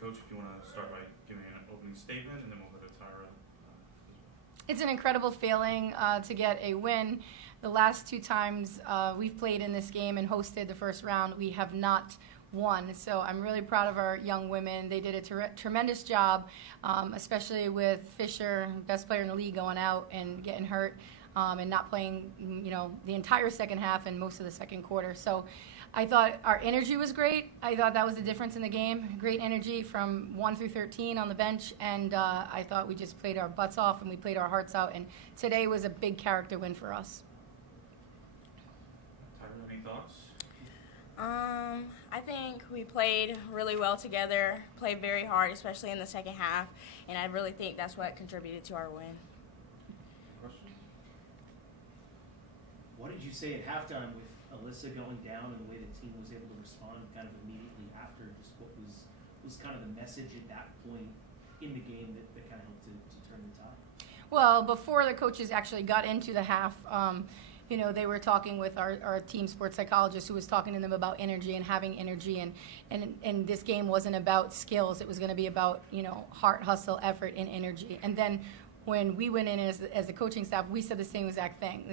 Coach, if you want to start by giving an opening statement, and then we'll go to Tyra. It's an incredible feeling to get a win. The last 2 times we've played in this game and hosted the first round, we have not won. So I'm really proud of our young women. They did a tremendous job, especially with Fisher, best player in the league, going out and getting hurt and not playing, the entire second half and most of the second quarter. So I thought our energy was great. I thought that was the difference in the game. Great energy from 1 through 13 on the bench, and I thought we just played our butts off and we played our hearts out. And today was a big character win for us. Tyra, any thoughts? I think we played really well together, played very hard, especially in the second half, and I really think that's what contributed to our win. Questions? What did you say at halftime with Alyssa going down and the way the team was able to respond kind of immediately after? Just what was kind of the message at that point in the game that kind of helped to turn the tide? Well, before the coaches actually got into the half, they were talking with our team sports psychologist, who was talking to them about energy and having energy, and this game wasn't about skills. It was going to be about, heart, hustle, effort, and energy. And then when we went in as the coaching staff, we said the same exact thing.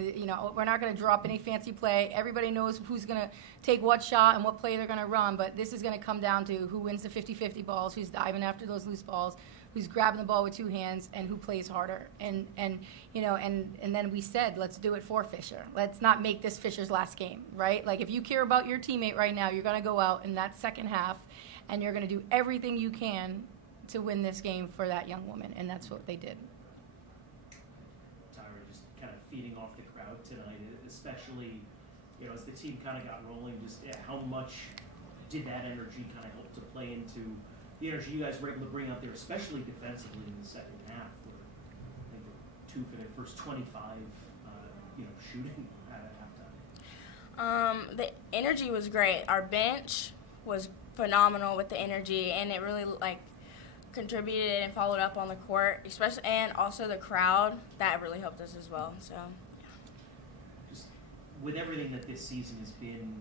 We're not going to drop any fancy play. Everybody knows who's going to take what shot and what play they're going to run, but this is going to come down to who wins the 50-50 balls, who's diving after those loose balls, who's grabbing the ball with 2 hands, and who plays harder. And then we said, let's do it for Fisher. Let's not make this Fisher's last game, right? Like, if you care about your teammate right now, you're going to go out in that second half, and you're going to do everything you can to win this game for that young woman, and that's what they did. Tyra, just kind of feeding off the crowd tonight, especially, as the team kind of got rolling, just how much did that energy kind of help to play into the energy you guys were able to bring out there, especially defensively in the second half, where I think we're 2 for their first 25, shooting at halftime? The energy was great. Our bench was phenomenal with the energy, and it really contributed and followed up on the court, especially, and also the crowd. That really helped us as well. So, just with everything that this season has been,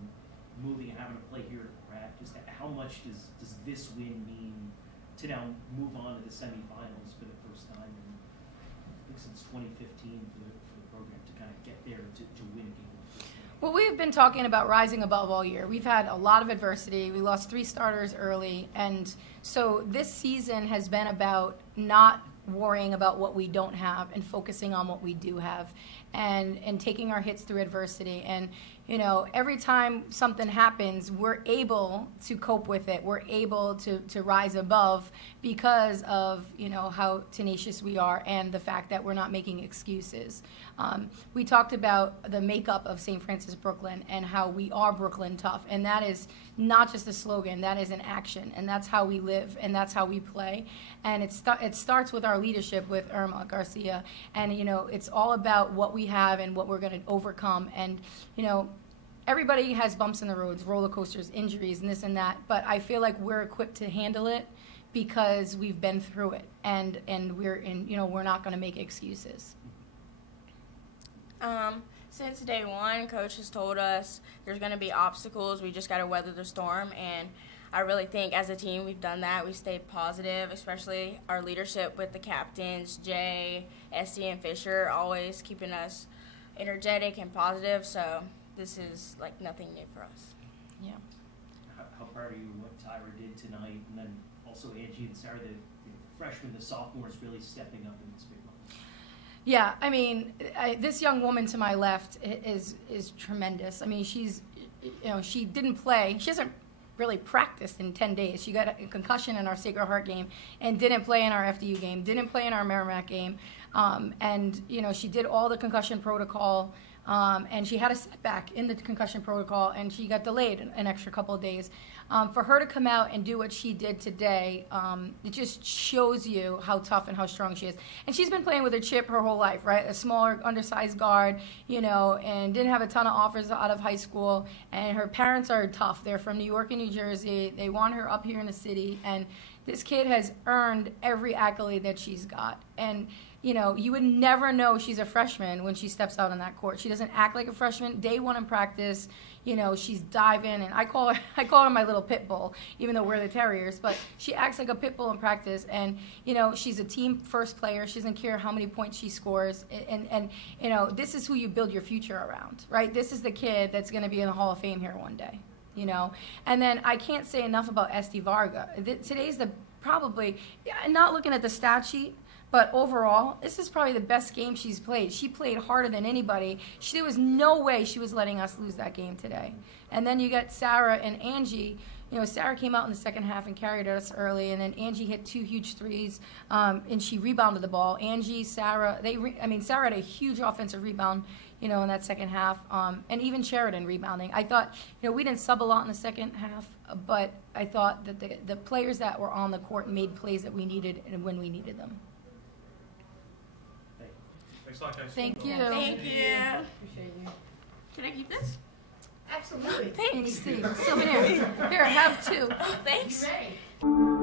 moving and having to play here at Pratt, just how much does this win mean to now move on to the semifinals for the first time in, I think, since 2015 for the program to kind of get there to win a game? Well, we've been talking about rising above all year. We've had a lot of adversity. We lost 3 starters early, and so this season has been about not worrying about what we don't have and focusing on what we do have, and taking our hits through adversity. And every time something happens, we're able to cope with it. We're able to rise above because of how tenacious we are and the fact that we're not making excuses. We talked about the makeup of St. Francis Brooklyn and how we are Brooklyn tough, and that is not just a slogan, that is an action, and that's how we live and that's how we play. And it starts with our leadership with Irma Garcia, and it's all about what we have and what we're going to overcome. And everybody has bumps in the roads, roller coasters, injuries, and this and that, but I feel like we're equipped to handle it because we've been through it, and we're not going to make excuses. Since day one, Coach has told us there's going to be obstacles. We just got to weather the storm, and I really think as a team we've done that. We stayed positive, especially our leadership with the captains, Jay, Esty, and Fisher, always keeping us energetic and positive. So this is like nothing new for us. Yeah. How proud are you of what Tyra did tonight, and then also Angie and Sarah, the freshmen, the sophomores, really stepping up in this big moment? Yeah, I mean, this young woman to my left is tremendous. I mean, she didn't play. She hasn't really practiced in 10 days. She got a concussion in our Sacred Heart game and didn't play in our FDU game, didn't play in our Merrimack game. And she did all the concussion protocol, and she had a setback in the concussion protocol, and she got delayed an extra couple of days. For her to come out and do what she did today, it just shows you how tough and how strong she is. And she's been playing with a chip her whole life, right? A smaller, undersized guard, and didn't have a ton of offers out of high school. And her parents are tough. They're from New York and New Jersey. They want her up here in the city. And this kid has earned every accolade that she's got. And, you would never know she's a freshman when she steps out on that court. She doesn't act like a freshman. Day one in practice, she's diving, and I call her my little pit bull, even though we're the Terriers. But she acts like a pit bull in practice, and she's a team first player. She doesn't care how many points she scores, and this is who you build your future around, right? This is the kid that's going to be in the Hall of Fame here one day, And then I can't say enough about Esti Varga. Today's probably not looking at the stat sheet. But overall, this is probably the best game she's played. She played harder than anybody. There was no way she was letting us lose that game today. And then you got Sarah and Angie. Sarah came out in the second half and carried us early, and then Angie hit 2 huge threes, and she rebounded the ball. Sarah had a huge offensive rebound, in that second half, and even Sheridan rebounding. I thought, we didn't sub a lot in the second half, but I thought that the players that were on the court made plays that we needed and when we needed them. Thanks a lot, guys. Thank you. Thank you. Appreciate you. Can I keep this? Absolutely. Thanks. Still here. Here, have 2. Thanks. Ready?